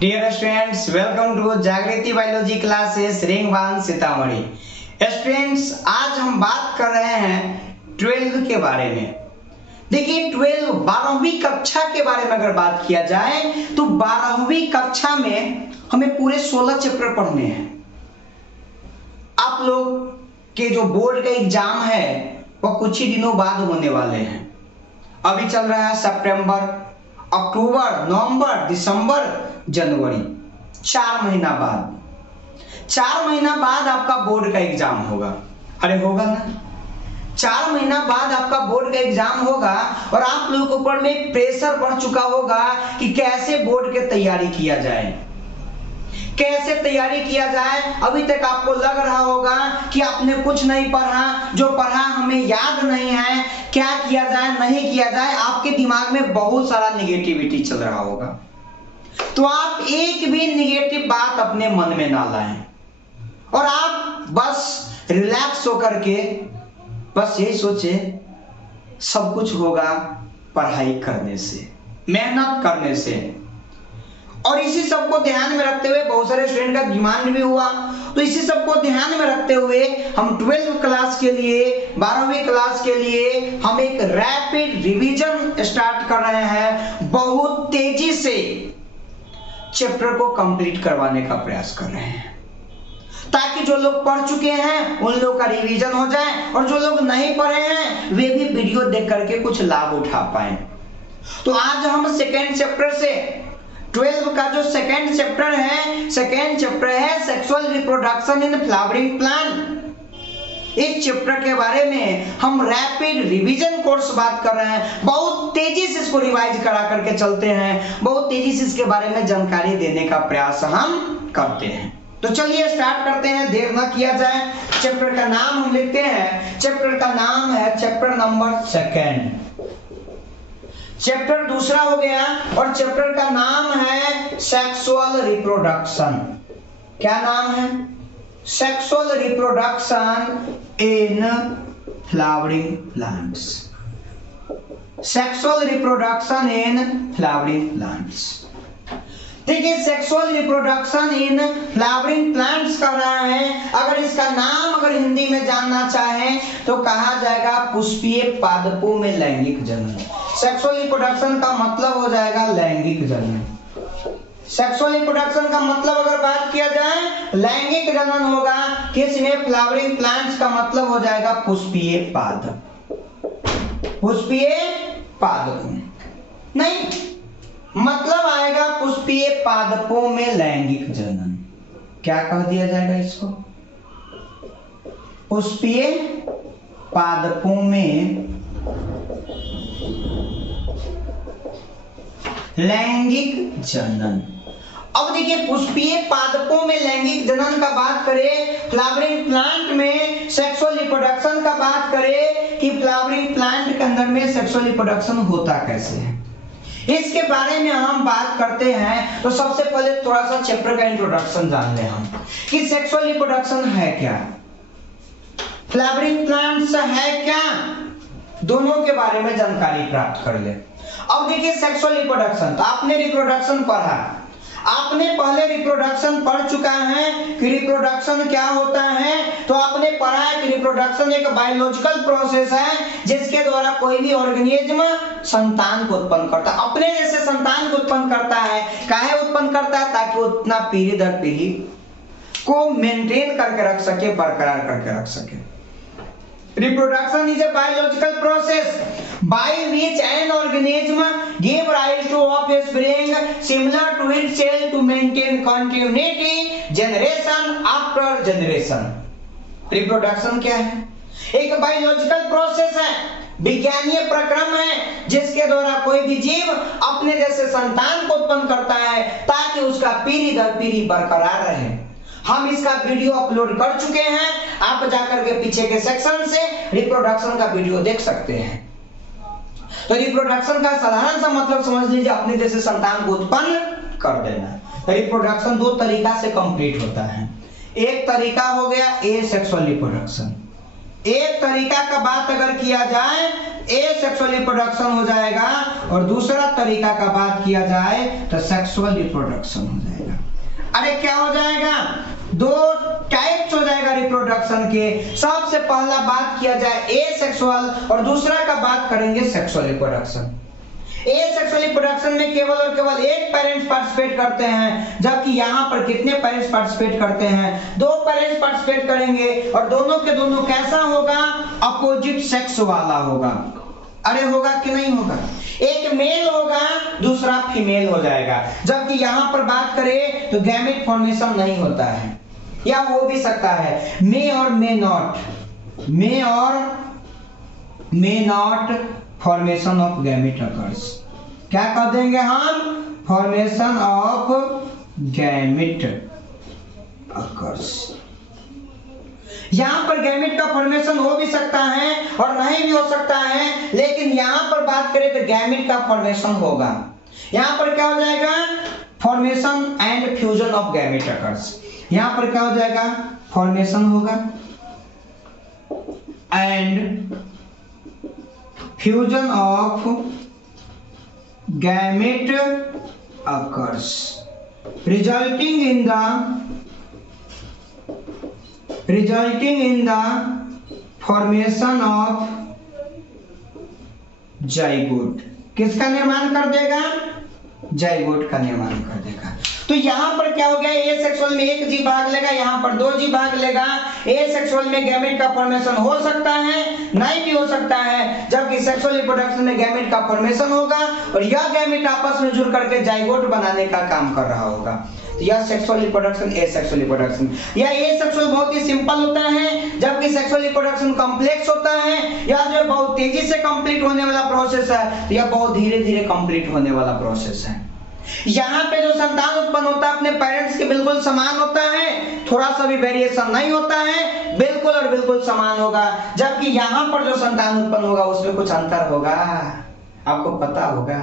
Dear students, welcome to जागृति biology classes रिंगबांध Sitamarhi. Students, आज हम बात कर रहे हैं 12 के बारे में। देखिए 12वीं कक्षा के बारे में अगर बात किया जाए तो 12वीं कक्षा में हमें पूरे 16 चैप्टर पढ़ने हैं। आप लोग के जो बोर्ड का एग्जाम है वह कुछ ही दिनों बाद होने वाले हैं। अभी चल रहा है सितंबर, अक्टूबर, नवंबर, दिसंबर, जनवरी, 4 महीना बाद आपका बोर्ड का एग्जाम होगा। अरे होगा ना, 4 महीना बाद आपका बोर्ड का एग्जाम होगा और आप लोगों के ऊपर में प्रेशर बढ़ चुका होगा कि कैसे बोर्ड की तैयारी किया जाए, कैसे तैयारी किया जाए। अभी तक आपको लग रहा होगा कि आपने कुछ नहीं पढ़ा, जो पढ़ा हमें याद नहीं है, क्या किया जाए नहीं किया जाए। आपके दिमाग में बहुत सारा निगेटिविटी चल रहा होगा, तो आप एक भी निगेटिव बात अपने मन में ना लाएं और आप बस रिलैक्स होकर के बस यही सोचे सब कुछ होगा पढ़ाई करने से, मेहनत करने से। और इसी सब को ध्यान में रखते हुए बहुत सारे स्टूडेंट का डिमांड भी हुआ, तो इसी सब को ध्यान में रखते हुए हम 12th क्लास के लिए, 12वीं क्लास के लिए हम एक रैपिड रिवीजन स्टार्ट कर रहे हैं। बहुत तेजी से चैप्टर को कंप्लीट करवाने का प्रयास कर रहे हैं ताकि जो लोग पढ़ चुके हैं उन लोग का रिवीजन हो जाए और जो लोग नहीं पढ़े हैं वे भी वीडियो देख करके कुछ लाभ उठा पाए। तो आज हम सेकेंड चैप्टर से 12 का जो सेकेंड चैप्टर है sexual reproduction in flowering plant. इस चैप्टर के बारे में हम रैपिड रिवीजन कोर्स बात कर रहे हैं। बहुत तेजी से इसको रिवाइज करा करके चलते हैं, बहुत तेजी से इसके बारे में जानकारी देने का प्रयास हम करते हैं। तो चलिए स्टार्ट करते हैं, देर न किया जाए। चैप्टर का नाम हम लिखते हैं, चैप्टर का नाम है चैप्टर नंबर 2। चैप्टर दूसरा हो गया और चैप्टर का नाम है सेक्सुअल रिप्रोडक्शन। क्या नाम है? Sexual reproduction in flowering plants. Sexual reproduction in flowering plants. देखिए sexual reproduction in flowering plants कर रहा है। अगर इसका नाम अगर हिंदी में जानना चाहें तो कहा जाएगा पुष्पीय पादपों में लैंगिक जनन। सेक्सुअल रिप्रोडक्शन का मतलब हो जाएगा लैंगिक जनन। सेक्सुअल रिप्रोडक्शन का मतलब अगर बात किया जाए लैंगिक जनन होगा। किसमें? फ्लावरिंग प्लांट्स का मतलब हो जाएगा पुष्पीय पादप। पुष्पीय पादप नहीं, मतलब आएगा पुष्पीय पादपों में लैंगिक जनन। क्या कह दिया जाएगा इसको? पुष्पीय पादपों में लैंगिक जनन। अब देखिए पुष्पीय पादपों में लैंगिक जनन का बात करें, फ्लावरिंग प्लांट में सेक्सुअल रिप्रोडक्शन का बात करें कि फ्लावरिंग प्लांट के अंदर में सेक्सुअल रिप्रोडक्शन होता कैसे है, इसके बारे में हम बात करते हैं। तो सबसे पहले थोड़ा सा चैप्टर का इंट्रोडक्शन जान लें हम कि सेक्सुअल रिप्रोडक्शन है क्या, फ्लावरिंग प्लांट्स है क्या, दोनों के बारे में जानकारी प्राप्त कर ले। अब देखिए सेक्सुअल रिप्रोडक्शन, तो आपने रिप्रोडक्शन पढ़ा, आपने पहले रिप्रोडक्शन पढ़ चुका है कि रिप्रोडक्शन क्या होता है। तो आपने पढ़ा है कि रिप्रोडक्शन एक बायोलॉजिकल प्रोसेस है जिसके द्वारा कोई भी ऑर्गेनिज्म संतान को उत्पन्न करता है, अपने जैसे संतान को उत्पन्न करता है। काहे उत्पन्न करता है? ताकि वो उतना पीढ़ी दर पीढ़ी को मेंटेन करके रख सके, बरकरार करके रख सके। Reproduction is a biological process by which an organism give rise to offspring similar to its cell to maintain continuity generation after generation. Reproduction क्या है? एक बायोलॉजिकल प्रोसेस है, विज्ञानीय प्रक्रम है जिसके द्वारा कोई भी जीव अपने जैसे संतान को उत्पन्न करता है ताकि उसका पीढ़ी दर पीढ़ी बरकरार रहे। हम इसका वीडियो अपलोड कर चुके हैं, आप जाकर के पीछे के सेक्शन से रिप्रोडक्शन का वीडियो देख सकते हैं। तो रिप्रोडक्शन का साधारण सा मतलब समझ लीजिए अपने जैसे संतान को उत्पन्न कर देना। रिप्रोडक्शन 2 तरीका से कंप्लीट होता है। एक तरीका हो गया ए सेक्सुअल रिप्रोडक्शन। एक तरीका का बात अगर किया जाए ए सेक्सुअल रिप्रोडक्शन हो जाएगा और दूसरा तरीका का बात किया जाए तो सेक्सुअल रिप्रोडक्शन हो जाएगा। अरे क्या हो जाएगा, दो टाइप्स हो जाएगा रिप्रोडक्शन के। सबसे पहला बात किया जाए एसेक्सुअल और दूसरा का बात करेंगे सेक्सुअल रिप्रोडक्शन। एसेक्सुअल रिप्रोडक्शन में केवल और केवल एक पेरेंट्स पार्टिसिपेट करते हैं, जबकि यहाँ पर कितने पेरेंट्स पार्टिसिपेट करते हैं, दो पेरेंट्स पार्टिसिपेट करेंगे और दोनों के दोनों कैसा होगा, अपोजिट सेक्स वाला होगा। अरे होगा कि नहीं होगा, एक मेल होगा दूसरा फीमेल हो जाएगा। जबकि यहाँ पर बात करें तो गैमेट फॉर्मेशन नहीं होता है, या हो भी सकता है मे और मे नॉट, मे और may not formation of gamete occurs. क्या कह देंगे हम, फॉर्मेशन ऑफ गैमेट अकर्स। यहां पर गैमेट का फॉर्मेशन हो भी सकता है और नहीं भी हो सकता है, लेकिन यहां पर बात करें तो गैमेट का फॉर्मेशन होगा। यहां पर क्या हो जाएगा, formation and fusion of gamete occurs. यहां पर क्या हो जाएगा, फॉर्मेशन होगा and fusion of gamete occurs resulting in the formation of zygote। किसका निर्माण कर देगा, जाइगोट का निर्माण कर देगा। तो यहाँ पर क्या हो गया, एसेक्सुअल में एक जीव भाग लेगा, यहाँ पर दो जीव भाग लेगा। एसेक्सुअल में गैमेट का फॉर्मेशन हो सकता है, नहीं भी हो सकता है, जबकि सेक्सुअल रिप्रोडक्शन में गैमेट का फॉर्मेशन होगा और यह गैमेट आपस में जुड़ करके जाइगोट बनाने का काम कर रहा होगा। तो यह सेक्सुअल रिप्रोडक्शन, एसेक्सुअल रिप्रोडक्शन। यह एसेक्सुअल बहुत ही सिंपल होता है, जबकि सेक्सुअल रिप्रोडक्शन कॉम्प्लेक्स होता है। यह जो बहुत तेजी से कंप्लीट होने वाला प्रोसेस है, यह बहुत धीरे धीरे कंप्लीट होने वाला प्रोसेस है। यहाँ पे जो संतान उत्पन्न होता है अपने पेरेंट्स के बिल्कुल समान होता है, थोड़ा सा भी वेरिएशन नहीं होता है, बिल्कुल और बिल्कुल समान होगा। जबकि यहाँ पर जो संतान उत्पन्न होगा उसमें कुछ अंतर होगा, आपको पता होगा।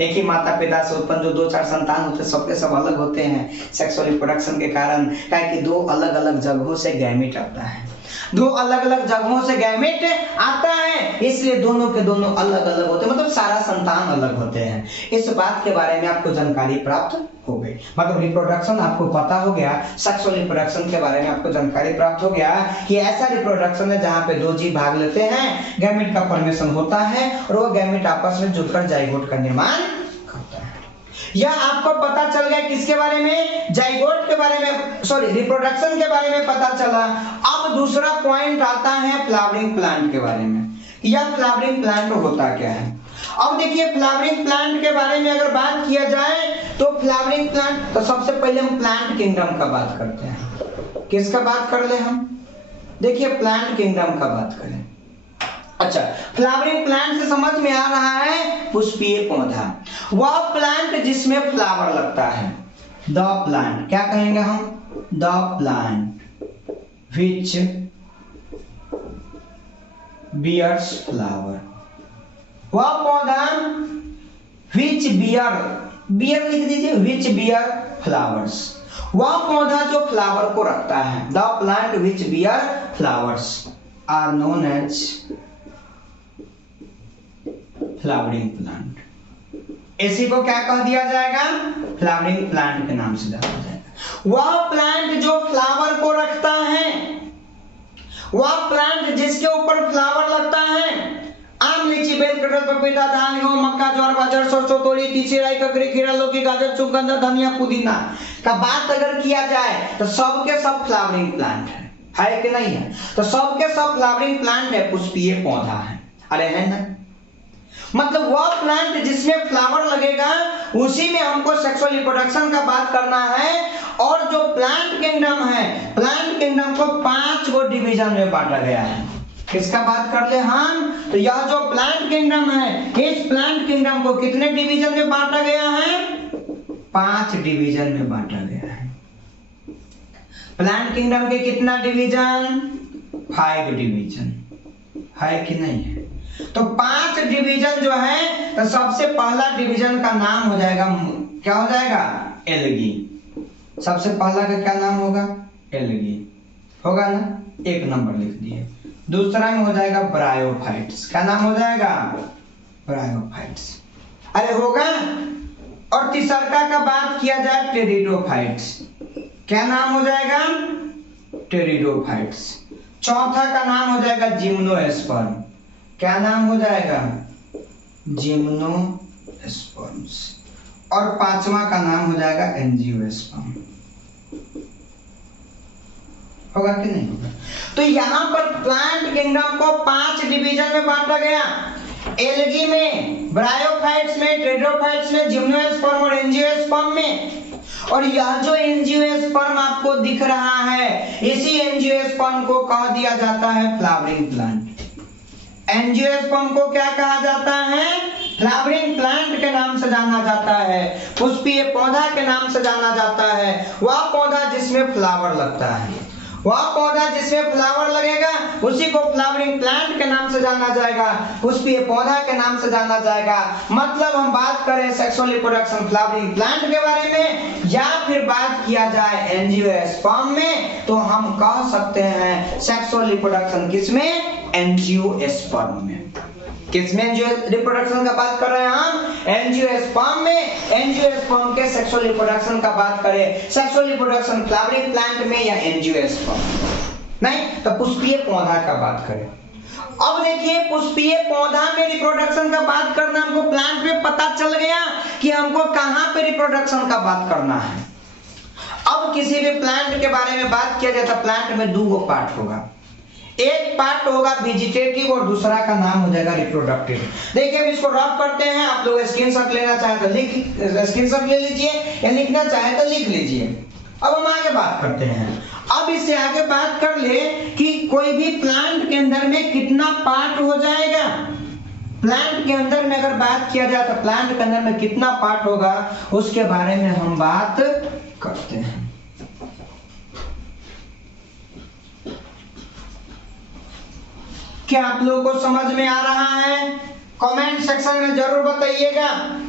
एक ही माता पिता से उत्पन्न जो दो चार संतान होते हैं, सबके सब अलग होते हैं सेक्सुअल रिप्रोडक्शन के कारण, क्योंकि दो अलग अलग जगहों से गैमेट आता है, दो अलग अलग जगहों से गैमेट आता है, इसलिए दोनों के दोनों अलग अलग होते हैं, मतलब सारा संतान अलग होते हैं। इस बात के बारे में आपको जानकारी प्राप्त हो गई, मतलब रिप्रोडक्शन आपको पता हो गया, सेक्सुअल रिप्रोडक्शन के बारे में आपको जानकारी प्राप्त हो गया कि ऐसा रिप्रोडक्शन है जहां पे दो जीव भाग लेते हैं, गैमेट का फॉर्मेशन होता है और वो गैमेट आपस में जुड़कर जाइगोट का निर्माण करता है। यह आपको पता चल गया किसके बारे में, जाइगोट के बारे में, सॉरी रिप्रोडक्शन के बारे में पता चला। अब दूसरा पॉइंट आता है फ्लावरिंग प्लांट के बारे में। यह फ्लावरिंग प्लांट होता क्या है। अब देखिए फ्लावरिंग प्लांट के बारे में अगर बात किया जाए तो फ्लावरिंग प्लांट, तो सबसे पहले हम प्लांट किंगडम का बात करते हैं। किसका बात कर ले हम, देखिए प्लांट किंगडम का बात करें। अच्छा, फ्लावरिंग प्लांट से समझ में आ रहा है पुष्पीय पौधा, वह प्लांट जिसमें फ्लावर लगता है। द प्लांट, क्या कहेंगे हम, the plant which bears flower, वह पौधा विच बियर लिख दीजिए, विच बियर फ्लावर्स, वह पौधा जो फ्लावर को रखता है। The plant which bear flowers are known as flowering plant. इसी को क्या कह दिया जाएगा, फ्लावरिंग प्लांट के नाम से जाना जाएगा। वह प्लांट जो फ्लावर को रखता है, वह प्लांट जिसके ऊपर फ्लावर लगता है। आम, लीची, बेल, कटहल, पपीता, धान, गेहूं, मक्का, ज्वार, बाजरा, सरसों, तोरी, तीसी, राई, ककड़ी, खीरा, लौकी, गाजर, चुकंदर, धनिया, पुदीना का बात अगर किया जाए तो सबके सब फ्लावरिंग प्लांट है कि नहीं है, तो सबके सब फ्लावरिंग प्लांट है, पुष्पीय पौधा है। अरे है ना, मतलब वह प्लांट जिसमें फ्लावर लगेगा उसी में हमको सेक्सुअल रिप्रोडक्शन का बात करना है। और जो प्लांट किंगडम है, प्लांट किंगडम को 5 गो डिवीजन में बांटा गया है। किसका बात कर ले हम, तो यह जो प्लांट किंगडम है, इस प्लांट किंगडम को कितने डिवीजन में बांटा गया है, 5 डिवीजन में बांटा गया है। प्लांट किंगडम के कितना डिवीजन, 5 डिवीजन है कि नहीं है। तो 5 डिवीजन जो है, तो सबसे पहला डिवीजन का नाम हो जाएगा, क्या हो जाएगा, एल्गी। सबसे पहला का क्या नाम होगा, एल्गी होगा ना, 1 नंबर लिख दिए। दूसरा में हो जाएगा ब्रायोफाइट्स, क्या नाम हो जाएगा, ब्रायोफाइट्स, अरे होगा। और तीसरा का बात किया जाए टेरिडोफाइट्स, क्या नाम हो जाएगा? टेरिडोफाइट्स। चौथा का नाम हो जाएगा जिम्नोस्पर्म। क्या नाम हो जाएगा? जिम्नोस्पर्म्स। और पांचवा का नाम हो जाएगा एंजियोस्पर्म। होगा कि नहीं होगा? तो यहां पर प्लांट किंगडम को 5 डिवीजन में बांटा गया। एल्गी में, ब्रायोफाइट्स में, टेरिडोफाइट्स में, जिम्नोस्पर्म और एंजियोस्पर्म में। और यह जो एंजियोस्पर्म आपको दिख रहा है, इसी एंजियोस्पर्म को कह दिया जाता है फ्लावरिंग प्लांट। एंजियोस्पर्म को क्या कहा जाता है? फ्लावरिंग प्लांट के नाम से जाना जाता है, पुष्पीय पौधा के नाम से जाना जाता है। वह पौधा जिसमें फ्लावर लगता है, वह पौधा जिसमें फ्लावर लगेगा उसी को फ्लावरिंग प्लांट के नाम से जाना जाएगा, पुष्पीय पौधा के नाम से जाना जाएगा। मतलब हम बात करें सेक्सुअल रिप्रोडक्शन फ्लावरिंग प्लांट के बारे में या फिर बात किया जाए एंजियोस्पर्म में, तो हम कह सकते हैं सेक्सुअल रिप्रोडक्शन किसमें? एंजियोस्पर्म में। किसमें रिप्रोडक्शन का बात कर रहे हैं हम? एंजियोस्पर्म में। एंजियोस्पर्म के सेक्सुअल रिप्रोडक्शन का बात करें, सेक्सुअल रिप्रोडक्शन फ्लावरिंग प्लांट में या एंजियोस्पर्म? नहीं, तो पुष्पीय पौधा का बात करें। अब देखिए, पुष्पीय पौधा में रिप्रोडक्शन का बात करना, हमको प्लांट में पता चल गया कि हमको कहां पे रिप्रोडक्शन का बात करना है। अब किसी भी प्लांट के बारे में बात किया जाए तो प्लांट में 2 पार्ट होगा। एक पार्ट होगा वेजिटेटिव और दूसरा का नाम हो जाएगा रिप्रोडक्टिव। देखिए, हम इसको रफ करते हैं। आप लोग स्क्रीनशॉट लेना चाहे तो स्क्रीनशॉट ले लीजिए, या लिखना चाहे तो लिख लीजिए। अब हम आगे बात करते हैं। अब इससे आगे बात कर ले कि कोई भी प्लांट के अंदर में कितना पार्ट हो जाएगा। प्लांट के अंदर में अगर बात किया जाए तो प्लांट के अंदर में कितना पार्ट होगा, उसके बारे में हम बात करते हैं। क्या आप लोगों को समझ में आ रहा है? कमेंट सेक्शन में जरूर बताइएगा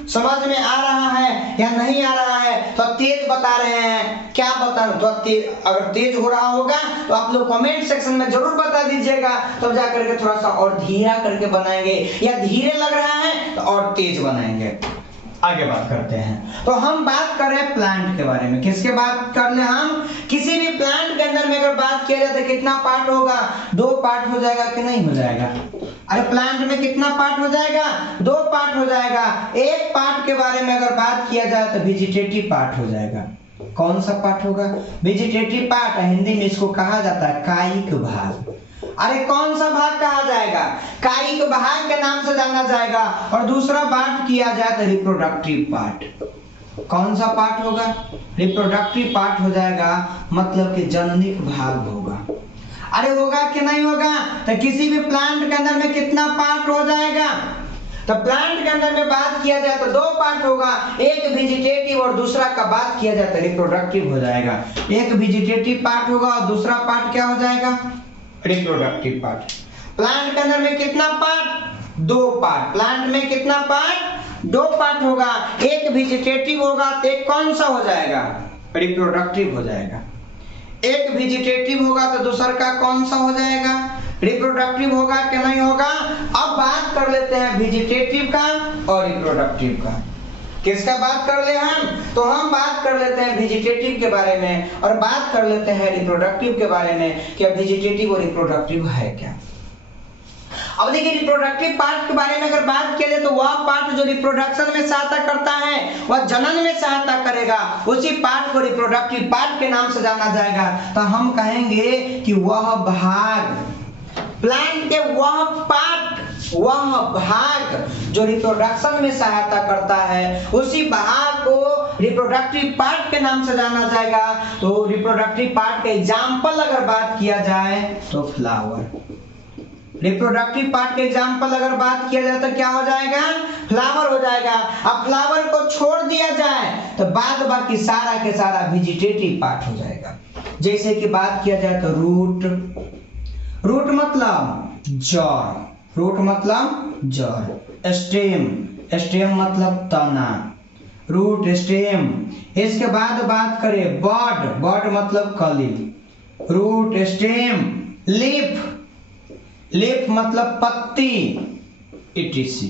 समझ में आ रहा है या नहीं आ रहा है। तो तेज बता रहे हैं, क्या बता रहे? तो तेज, अगर तेज हो रहा होगा तो आप लोग कमेंट सेक्शन में जरूर बता दीजिएगा, तब जा करके थोड़ा सा और धीरा करके बनाएंगे, या धीरे लग रहा है तो और तेज बनाएंगे। आगे बात करते हैं। तो हम बात कर रहे हैं प्लांट के बारे में। किसके बात कर ले हम? किसी भी प्लांट के अंदर में अगर बात किया जाए तो कितना पार्ट होगा? 2 पार्ट हो जाएगा कि नहीं हो जाएगा? अरे प्लांट में कितना पार्ट हो जाएगा? 2 पार्ट हो जाएगा। एक पार्ट के बारे में अगर बात किया जाए तो वेजिटेटिव पार्ट हो जाएगा। कौन सा पार्ट होगा? Vegetative part. हिंदी में इसको कहा जाता है कायिक भाग। अरे कौन सा भाग कहा जाएगा? कायिक भाग के नाम से जाना जाएगा। और दूसरा बात किया जाए तो रिप्रोडक्टिव पार्ट। कौन सा पार्ट होगा? रिप्रोडक्टिव पार्ट हो जाएगा, मतलब कि जननिक भाग होगा। अरे होगा कि नहीं होगा? तो किसी भी प्लांट के अंदर में कितना पार्ट हो जाएगा? तो प्लांट के अंदर में बात किया जाए तो 2 पार्ट होगा, एक वेजिटेटिव और दूसरा का बात किया जाए तो रिप्रोडक्टिव हो जाएगा। एक वेजिटेटिव पार्ट होगा और दूसरा पार्ट क्या हो जाएगा? Reproductive part. प्लांट के अंदर में कितना पार्ट? 2 पार्ट। प्लांट में कितना पार्ट? 2 पार्ट होगा। एक वेजिटेटिव होगा तो एक कौन सा हो जाएगा? रिप्रोडक्टिव हो जाएगा। एक वेजिटेटिव होगा तो दूसरा का कौन सा हो जाएगा? रिप्रोडक्टिव होगा कि नहीं होगा? अब बात कर लेते हैं वेजिटेटिव का और रिप्रोडक्टिव का। किसका बात कर ले हम? तो हम बात कर लेते हैं वेजिटेटिव के बारे में और बात कर लेते हैं रिप्रोडक्टिव के बारे में कि वेजिटेटिव और रिप्रोडक्टिव है क्या। अब देखिए, रिप्रोडक्टिव पार्ट के बारे में अगर बात किया जाए तो वह पार्ट जो रिप्रोडक्शन में सहायता करता है, वह जनन में सहायता करेगा, उसी पार्ट को रिप्रोडक्टिव पार्ट के नाम से जाना जाएगा। तो हम कहेंगे कि वह भाग, प्लांट के वह पार्ट, वह भाग जो रिप्रोडक्शन में सहायता करता है, उसी भाग को रिप्रोडक्टिव पार्ट के नाम से जाना जाएगा। तो रिप्रोडक्टिव पार्ट के एग्जाम्पल अगर बात किया जाए तो फ्लावर। रिप्रोडक्टिव पार्ट के एग्जाम्पल अगर बात किया जाए तो क्या हो जाएगा? फ्लावर हो जाएगा। अब फ्लावर को छोड़ दिया जाए तो बाद बाकी सारा के सारा वेजिटेटिव पार्ट हो जाएगा। जैसे कि बात किया जाए तो रूट, रूट मतलब जड़, रूट मतलब जड़। स्टेम, स्टेम मतलब तना, रूट स्टेम। इसके बाद बात करें बड, बड मतलब कली, रूट स्टेम। लीफ, लीफ मतलब पत्ती, इटीसी।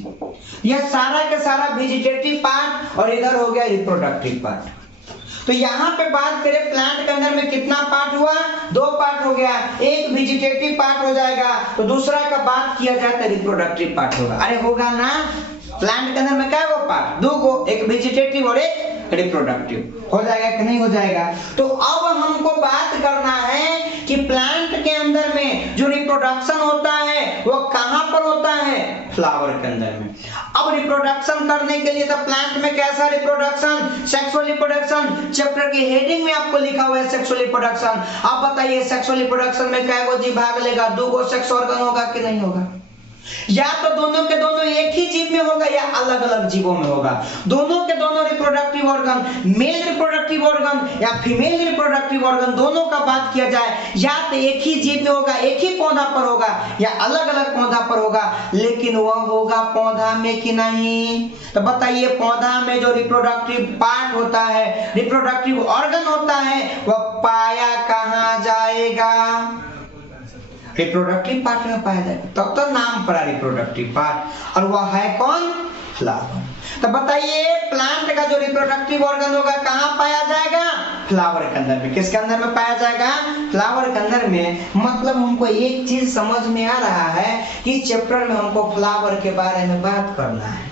यह सारा के सारा वेजिटेटिव पार्ट और इधर हो गया रिप्रोडक्टिव पार्ट। तो यहाँ पे बात करें प्लांट के अंदर में कितना पार्ट हुआ, 2 पार्ट हो गया, एक वेजिटेटिव पार्ट हो जाएगा तो दूसरा का बात किया जाए तो रिप्रोडक्टिव पार्ट होगा। अरे होगा ना, प्लांट के अंदर में क्या होगा पार्ट, 2 को, एक वेजिटेटिव और एक रिप्रोडक्टिव। हो जाएगा कि नहीं हो जाएगा। तो अब हमको बात करना है कि प्लांट के अंदर में जो रिप्रोडक्शन होता है वो कहां पर होता है, फ्लावर के अंदर में। अब रिप्रोडक्शन करने के लिए तो प्लांट में कैसा रिप्रोडक्शन, सेक्सुअल रिप्रोडक्शन, चैप्टर की हेडिंग में आपको लिखा हुआ है सेक्सुअल रिप्रोडक्शन। आप बताइए सेक्सुअल रिप्रोडक्शन में क्या जीव भाग लेगा, 2 सेक्स ऑर्गन होगा कि नहीं होगा, या तो दोनों के दोनों एक ही जीव में होगा या अलग अलग जीवों में होगा। दोनों के दोनों reproductive organ, male reproductive organ या फीमेल रिप्रोडक्टिव ऑर्गन, दोनों का बात किया जाए, या तो एक ही जीव में होगा, एक ही पौधा पर होगा, या अलग अलग पौधा पर होगा, लेकिन वह होगा पौधा में कि नहीं। तो बताइए पौधा में जो रिप्रोडक्टिव पार्ट होता है, रिप्रोडक्टिव ऑर्गन होता है, वह पाया कहां जाएगा, रिप्रोडक्टिव पार्ट में पाया जाएगा। तब तो नाम पड़ा रिप्रोडक्टिव पार्ट, और वह है कौन, फ्लावर। तो बताइए प्लांट का जो रिप्रोडक्टिव ऑर्गन होगा कहां पाया जाएगा, फ्लावर के अंदर में। किसके अंदर में पाया जाएगा, फ्लावर के अंदर में। मतलब हमको एक चीज समझ में आ रहा है कि चैप्टर में हमको फ्लावर के बारे में बात करना है।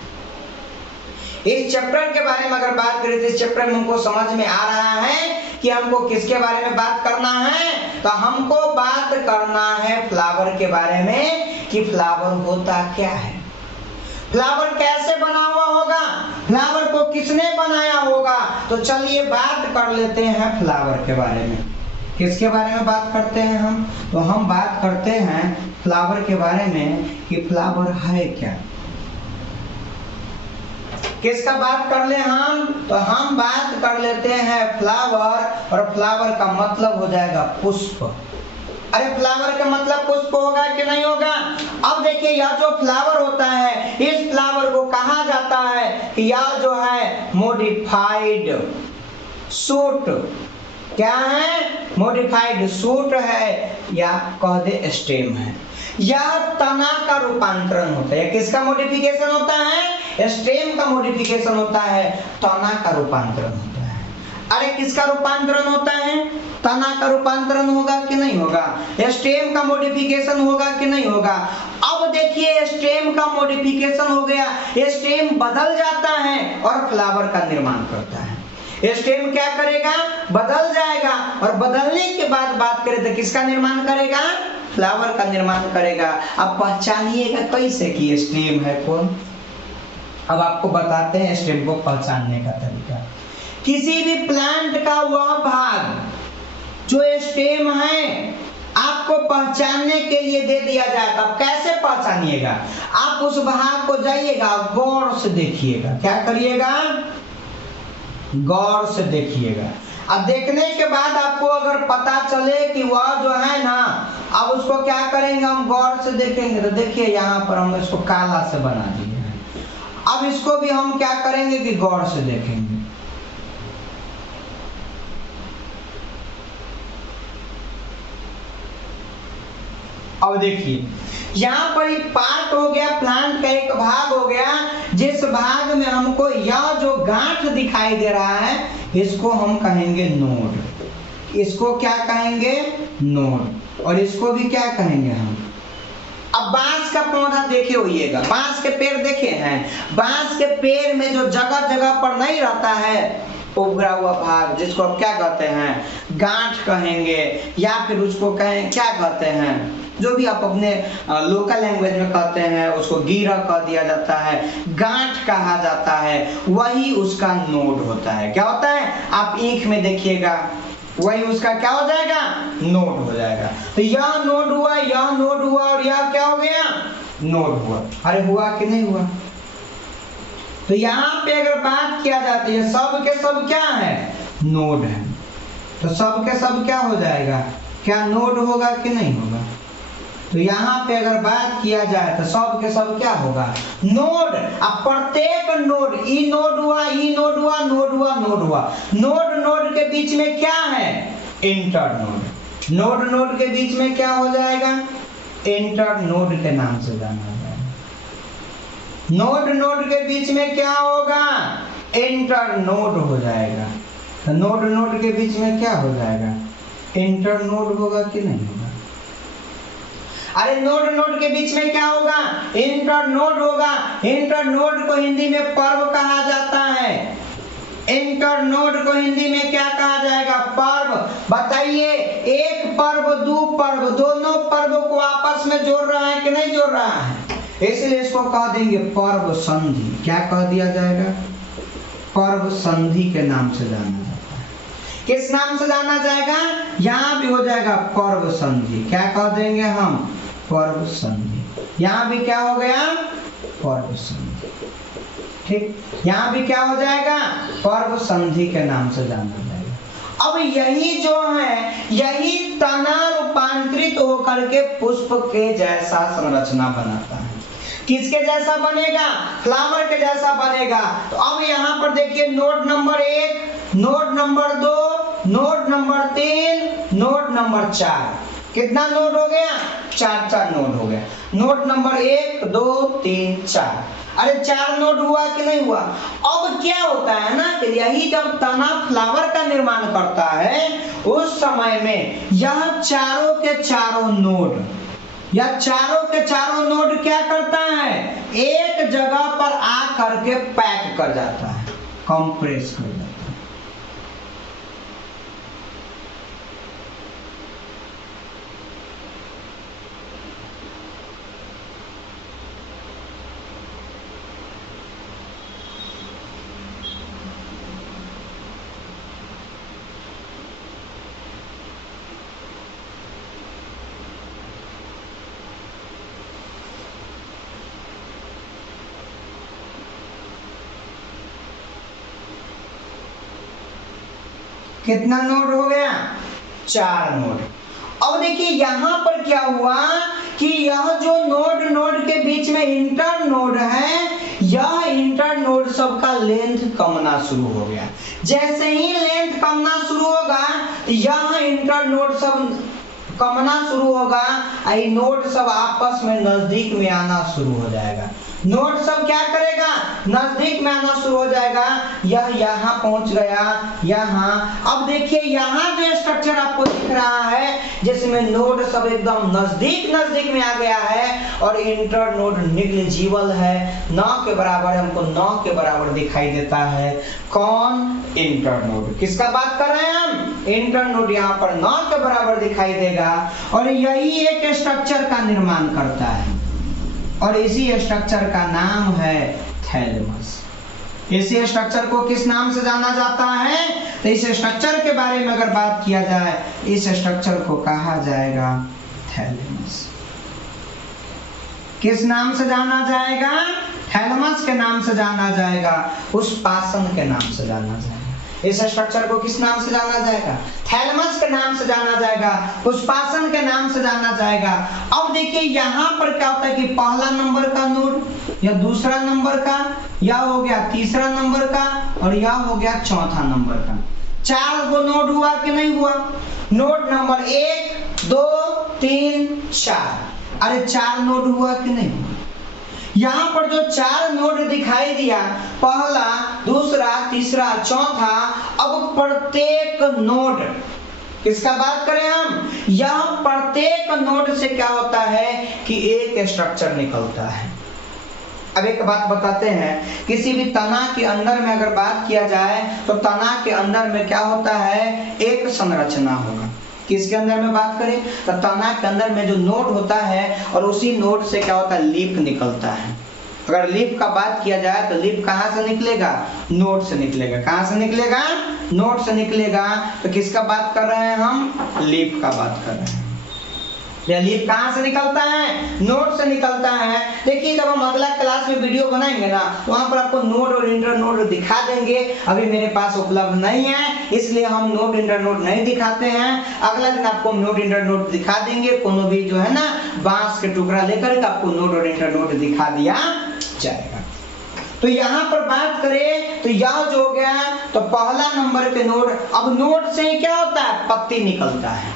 इस चैप्टर के बारे में अगर बात करें तो इस चैप्टर में हमको समझ में आ रहा है कि हमको किसके बारे में बात करना है, तो हमको बात करना है फ्लावर के बारे में कि फ्लावर होता क्या है, फ्लावर कैसे बना हुआ होगा, फ्लावर को किसने बनाया होगा। तो चलिए बात कर लेते हैं फ्लावर के बारे में। किसके बारे में बात करते हैं हम, तो हम बात करते हैं फ्लावर के बारे में कि फ्लावर है क्या। किसका बात कर ले हम, तो हम बात कर लेते हैं फ्लावर, और फ्लावर का मतलब हो जाएगा पुष्प। अरे फ्लावर का मतलब पुष्प होगा कि नहीं होगा। अब देखिए यह जो फ्लावर होता है, इस फ्लावर को कहा जाता है कि यह जो है मॉडिफाइड सूट, क्या है, मॉडिफाइड सूट है, या कह दे स्टेम है। यह तना का रूपांतरण होता है। किसका मॉडिफिकेशन होता है, स्टेम का मॉडिफिकेशन होता है, तना का रूपांतरण होता है। अरे किसका रूपांतरण होता है, तना का रूपांतरण होगा कि नहीं होगा, स्टेम का मॉडिफिकेशन होगा कि नहीं होगा। अब देखिए स्टेम का मॉडिफिकेशन हो गया, स्टेम बदल जाता है और फ्लावर का निर्माण करता है। स्टेम क्या करेगा, बदल जाएगा, और बदलने के बाद बात करें तो किसका निर्माण करेगा, फ्लावर का निर्माण करेगा। अब पहचानिएगा कैसे कि स्टेम है कौन। अब आपको बताते हैं स्टेम को पहचानने का तरीका। किसी भी प्लांट का वह भाग जो स्टेम है आपको पहचानने के लिए दे दिया जाए, तब कैसे पहचानिएगा, आप उस भाग को जाइएगा, गौर से देखिएगा। क्या करिएगा, गौर से देखिएगा। अब देखने के बाद आपको अगर पता चले कि वह जो है ना, अब उसको क्या करेंगे, हम गौर से देखेंगे। तो देखिए यहाँ पर हम इसको काला से बना दिए हैं। अब इसको भी हम क्या करेंगे कि गौर से देखेंगे। अब देखिए यहाँ पर एक पार्ट हो गया, प्लांट का एक भाग हो गया, जिस भाग में हमको यह जो गांठ दिखाई दे रहा है इसको हम कहेंगे नोड। इसको क्या कहेंगे, नोड। और इसको भी क्या कहेंगे हम। अब बांस का पौधा देखे होइएगा, बांस के पेड़ देखे हैं, बांस के पेड़ में जो जगह जगह पर नहीं रहता है उभरा हुआ भाग, जिसको आप क्या कहते हैं, गांठ कहेंगे, या फिर उसको कहें क्या कहते हैं, जो भी आप अपने लोकल लैंग्वेज में कहते हैं उसको गिरा कह दिया जाता है, गांठ कहा जाता है, वही उसका नोड होता है। क्या होता है, आप ईंख में देखिएगा, वही उसका क्या हो जाएगा, नोड हो जाएगा। तो यह नोड हुआ, यह नोड हुआ, और यह क्या हो गया, नोड हुआ। अरे हुआ कि नहीं हुआ। तो यहाँ पे अगर बात किया जाती है, सब के सब क्या है, नोड है। तो सब के सब क्या हो जाएगा, क्या नोड होगा कि नहीं होगा। तो यहाँ पे अगर बात किया जाए तो सब के सब क्या होगा, नोड। अब प्रत्येक नोड, ई नोड हुआ, ई नोड हुआ, नोड हुआ, नोड हुआ, नोड नोड के बीच में क्या है, इंटर नोड। नोड नोड के बीच में क्या हो जाएगा, इंटर नोड के नाम से जाना जाएगा। नोड नोड के बीच में क्या होगा, इंटर नोड हो जाएगा। तो नोड नोड के बीच में क्या हो जाएगा, इंटर नोड होगा कि नहीं होगा? अरे नोड नोड के बीच में क्या होगा, इंटर नोड होगा। इंटर नोड को हिंदी में पर्व कहा जाता है। इंटर नोड को हिंदी में क्या कहा जाएगा, पर्व। बताइए, एक पर्व दो पर्व, दोनों पर्व को आपस में जोड़ रहा है कि नहीं जोड़ रहा है? इसलिए इसको कह देंगे पर्व संधि। क्या कह दिया जाएगा, पर्व संधि के नाम से जाना जाता है। किस नाम से जाना जाएगा, यहाँ भी हो जाएगा पर्व संधि। क्या कह देंगे हम, पर्व संधि। यहाँ भी क्या हो गया, पर्व संधि। ठीक, यहाँ भी क्या हो जाएगा, पर्व संधि के नाम से जाना जाएगा। अब यही जो है, यही तना रूपांतरित होकर के पुष्प के जैसा संरचना बनाता है। किसके जैसा बनेगा, फ्लावर के जैसा बनेगा। तो अब यहाँ पर देखिए, node number 1, node number 2, node number 3, node number 4। कितना नोड हो गया, 4 नोड हो गया। Node number 1 2 3 4। अरे 4 नोड हुआ कि नहीं हुआ? अब क्या होता है ना कि यही जब तना फ्लावर का निर्माण करता है, उस समय में यह चारों के चारों नोड, या चारों के चारों नोड क्या करता है, एक जगह पर आकर के पैक कर जाता है, कंप्रेस कर जाता है। कितना नोड हो गया, 4 नोड। अब देखिए यहाँ पर क्या हुआ कि यह जो नोड नोड के बीच में इंटर नोड है, यह इंटर नोड सबका लेंथ कमना शुरू हो गया। जैसे ही लेंथ कमना शुरू होगा, यह इंटर नोड सब कमना शुरू होगा, ये नोड सब आपस में नजदीक में आना शुरू हो जाएगा। नोड सब क्या करेगा, नजदीक में आना शुरू हो जाएगा। यह यहाँ पहुंच गया, यहाँ। अब देखिए यहाँ जो स्ट्रक्चर आपको दिख रहा है, जिसमें नोड सब एकदम नजदीक नजदीक में आ गया है, और इंटर नोड निग्लिजिबल है, 9 के बराबर, हमको 9 के बराबर दिखाई देता है। कौन, इंटर नोड। किसका बात कर रहे हैं हम, इंटर नोड यहाँ पर 9 के बराबर दिखाई देगा, और यही एक स्ट्रक्चर का निर्माण करता है, और इसी स्ट्रक्चर का नाम है थैलेमस। इसी स्ट्रक्चर को किस नाम से जाना जाता है, तो इस स्ट्रक्चर के बारे में अगर बात किया जाए, इस स्ट्रक्चर को कहा जाएगा थैलेमस। किस नाम से जाना जाएगा, थैलेमस के नाम से जाना जाएगा, पुष्पासन के नाम से जाना जाएगा। इस स्ट्रक्चर को किस नाम से जाना जाएगा, थैलेमस के नाम से जाना जाएगा, पुष्पासन के नाम से जाना जाएगा। अब देखिए यहाँ पर क्या होता है कि पहला नंबर का नोड, या दूसरा नंबर का, या हो गया तीसरा नंबर का, और यह हो गया चौथा नंबर का। 4 गो नोड हुआ कि नहीं हुआ, नोड नंबर 1 2 3 4। अरे 4 नोड हुआ कि नहीं हुआ? यहाँ पर जो 4 नोड दिखाई दिया, पहला, दूसरा, तीसरा, चौथा। अब प्रत्येक नोड, किसका बात करें हम, यह प्रत्येक नोड से क्या होता है कि एक स्ट्रक्चर निकलता है। अब एक बात बताते हैं, किसी भी तना के अंदर में अगर बात किया जाए, तो तना के अंदर में क्या होता है, एक संरचना होगा। किसके अंदर में बात करें, तो तना के अंदर में जो नोड होता है, और उसी नोड से क्या होता है, लीफ निकलता है। अगर लीफ का बात किया जाए, तो लीफ कहाँ से निकलेगा, नोड से निकलेगा। कहाँ से निकलेगा, नोड से निकलेगा। तो किसका बात कर रहे हैं हम, लीफ का बात कर रहे हैं। लीफ कहाँ से निकलता है, नोड से निकलता है। देखिए जब हम अगला क्लास में वीडियो बनाएंगे ना, वहां पर आपको नोड और इंटर नोड दिखा देंगे। अभी मेरे पास उपलब्ध नहीं है, इसलिए हम नोड इंटर नोड नहीं दिखाते हैं। अगला दिन आपको नोड इंटर नोड दिखा देंगे। कोनो भी जो है ना, बांस के टुकड़ा लेकर आपको नोड और इंटर नोड दिखा दिया जाएगा। तो यहाँ पर बात करें, तो यह जो हो गया, तो पहला नंबर के नोड। अब नोड से क्या होता है, पत्ती निकलता है।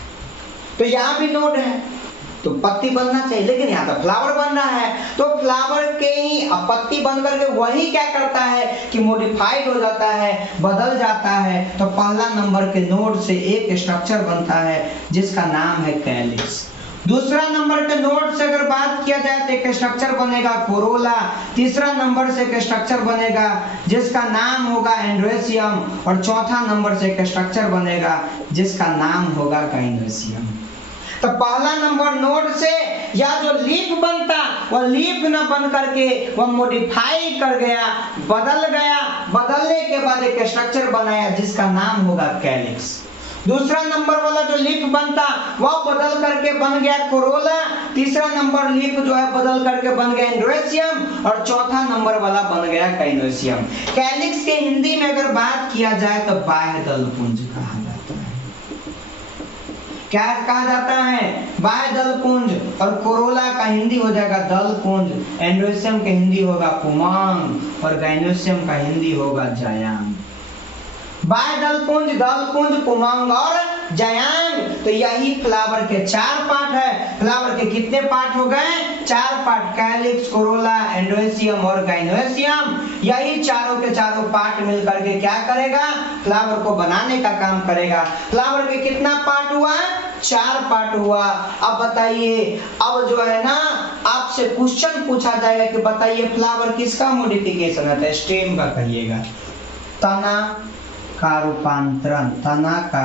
तो यहाँ भी नोड है, तो पत्ती बनना चाहिए, लेकिन यहाँ तो फ्लावर बन रहा है, तो फ्लावर के ही पत्ती बन करके वही क्या करता है कि मॉडिफाइड हो जाता है, बदल जाता है। तो पहला नंबर के नोड से एक स्ट्रक्चर बनता है जिसका नाम है कैलिक्स। दूसरा नंबर के नोड से अगर बात किया जाए तो एक स्ट्रक्चर बनेगा कोरोला। तीसरा नंबर से एक स्ट्रक्चर बनेगा जिसका नाम होगा एंड्रोसियम, और चौथा नंबर से एक स्ट्रक्चर बनेगा जिसका नाम होगा गाइनोसियम। तो पहला नंबर नोड से या जो लीफ बनता वह लीफ न बन करके वह मॉडिफाई कर गया, बदल गया, बदलने के बाद एक स्ट्रक्चर बनाया जिसका नाम होगा कैलिक्स। दूसरा नंबर वाला जो लीफ बनता वह बदल करके बन गया कोरोला। तीसरा नंबर लीफ जो है बदल करके बन गया एंड्रोसियम, और चौथा नंबर वाला बन गया गाइनोसियम। कैलिक्स के हिंदी में अगर बात किया जाए तो बाह्य दल पुंज कहा जाता है। क्या कहा जाता है? बाह्य दल पुंज। और कोरोला का हिंदी हो जाएगा दल पुंज, एंड्रोसियम के हिंदी होगा पुमांग, और गाइनोसियम का हिंदी होगा जायांग। बाह्य दल पुंज, पुमांग और जायांग। तो यही फ्लावर के 4 पार्ट है। फ्लावर के कितने पार्ट हो गए? 4 पार्ट, कैलिक्स, कोरोला, एंड्रोसियम और गाइनोसियम। यही चारों के चारों पार्ट मिलकर के क्या करेगा? फ्लावर को बनाने का काम करेगा। फ्लावर के कितना पार्ट हुआ? 4 पार्ट हुआ। अब बताइए, अब जो है ना आपसे क्वेश्चन पूछा जाएगा कि बताइए फ्लावर किसका मॉडिफिकेशन है? तो स्टेम का कहिएगा। तना का रूपांतरण, तना का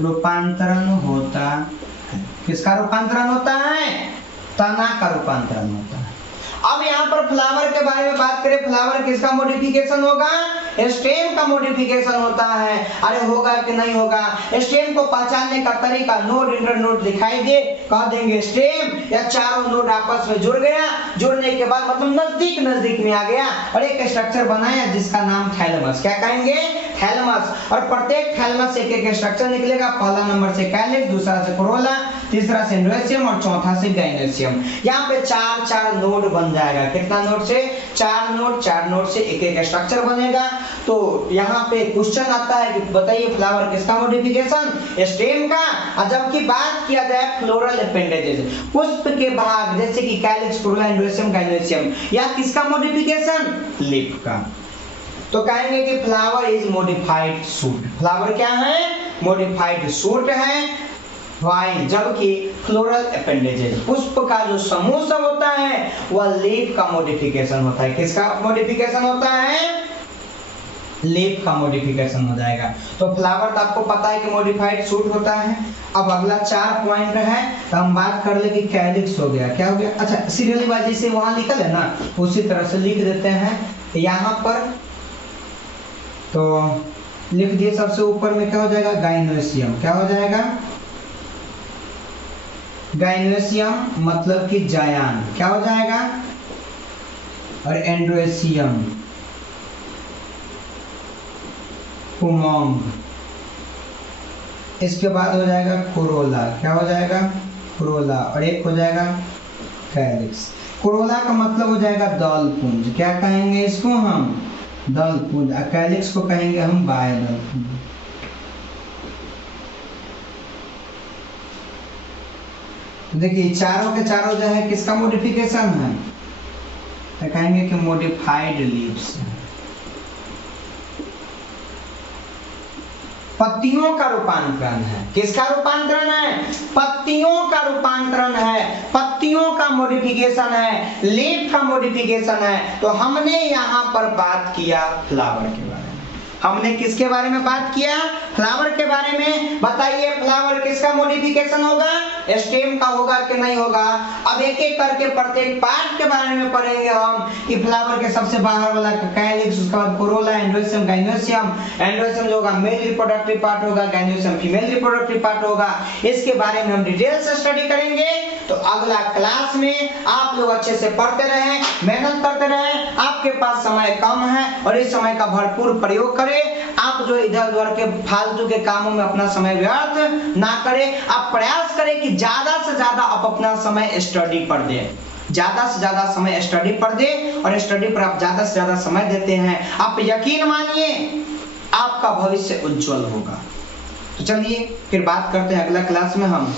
रूपांतरण होता है। किसका रूपांतरण होता है? तना का रूपांतरण होता है। अब यहाँ पर फ्लावर के बारे में बात करें, फ्लावर किसका मॉडिफिकेशन होगा? स्टेम का मॉडिफिकेशन होता है। अरे होगा कि नहीं होगा? स्टेम को पहचानने का तरीका, नोड इंटर नोड दिखाई दे, कह देंगे स्टेम, या चारों नोड आपस में जुड़ गया, जुड़ने के बाद मतलब नजदीक नजदीक में आ गया और एक स्ट्रक्चर बनाया जिसका नाम थैलेमस। क्या कहेंगे? थैलेमस। और प्रत्येक थैलेमस से एक स्ट्रक्चर निकलेगा। पहला नंबर से कैलिक्स, दूसरा से कोरोला, तीसरा से एंड्रोसियम और चौथा से गाइनोसियम। यहाँ पे 4 नोड बन जाएगा। कितना नोड से? 4 नोड से एक स्ट्रक्चर बनेगा। तो यहाँ पे क्वेश्चन आता है कि बताइए फ्लावर किसका मॉडिफिकेशन? स्टेम का। और जबकि बात किया जाए फ्लोरल अपेंडेजेस, पुष्प के भाग जैसे कि कैलिक्स, कोरोला, एंड्रोसियम, गाइनोसियम, या किसका मॉडिफिकेशन? लीफ का। तो कहेंगे कि flower is modified shoot. Flower क्या है? मॉडिफाइड शूट है। वाइल, जबकि फ्लोरल अपेंडेजेस, पुष्प का जो समूह सब होता है वह लीफ का मॉडिफिकेशन होता है। किसका मॉडिफिकेशन होता है? लीफ का मॉडिफिकेशन हो जाएगा। तो फ्लावर तो आपको पता है कि मॉडिफाइड शूट होता है। अब अगला 4 पॉइंट है, तो हम बात कर ले कि कैलिक्स हो गया। क्या हो गया? अच्छा, सीरियल वाइज जैसे वहां लिखा है ना उसी तरह से लिख देते हैं यहाँ पर। तो लिख दिए, सबसे ऊपर में क्या हो जाएगा? गाइनोसियम। क्या हो जाएगा? गाइनोसियम मतलब कि जायांग। क्या हो जाएगा? और एंड्रोसियम पुमांग। इसके बाद हो जाएगा कोरोला। क्या हो जाएगा? कोरोला। और एक हो जाएगा कैलिक्स। कोरोला का मतलब हो जाएगा दल पुंज। क्या कहेंगे इसको हम? दल पुंज। कैलिक्स को कहेंगे हम बाह्य दल पुंज। देखिए चारों के चारों जो है किसका मॉडिफिकेशन है? तो कहेंगे कि मॉडिफाइड लीव्स। पत्तियों का रूपांतरण है। किसका रूपांतरण है? पत्तियों का रूपांतरण है। पत्तियों का मॉडिफिकेशन है, लीफ का मॉडिफिकेशन है। तो हमने यहाँ पर बात किया फ्लावर के बारे में। हमने किसके बारे में बात किया? फ्लावर के बारे में। बताइए फ्लावर किसका मॉडिफिकेशन होगा? स्टेम का होगा कि नहीं होगा? अब एक एक करके प्रत्येक पार्ट के बारे में पढ़ेंगे हम कि फ्लावर के सबसे बाहर वाला कैलिक्स, उसके बाद कोरोला, एंड्रोसियम, गाइनोसियम। एंड्रोसियम जो होगा मेल रिप्रोडक्टिव पार्ट होगा, गाइनोसियम फीमेल रिप्रोडक्टिव पार्ट होगा। इसके बारे में हम डिटेल से स्टडी करेंगे। तो अगला क्लास में आप लोग अच्छे से पढ़ते रहें, मेहनत करते रहें। आपके पास समय कम है और इस समय का भरपूर प्रयोग करें। आप जो इधर उधर के फालतू के कामों में अपना समय व्यर्थ ना करें। आप प्रयास करें कि ज्यादा से ज्यादा आप अपना समय स्टडी पर दें। ज्यादा से ज्यादा समय स्टडी पर दें, और स्टडी पर आप ज्यादा से ज्यादा समय देते हैं, आप यकीन मानिए आपका भविष्य उज्जवल होगा। तो चलिए फिर बात करते हैं अगला क्लास में हम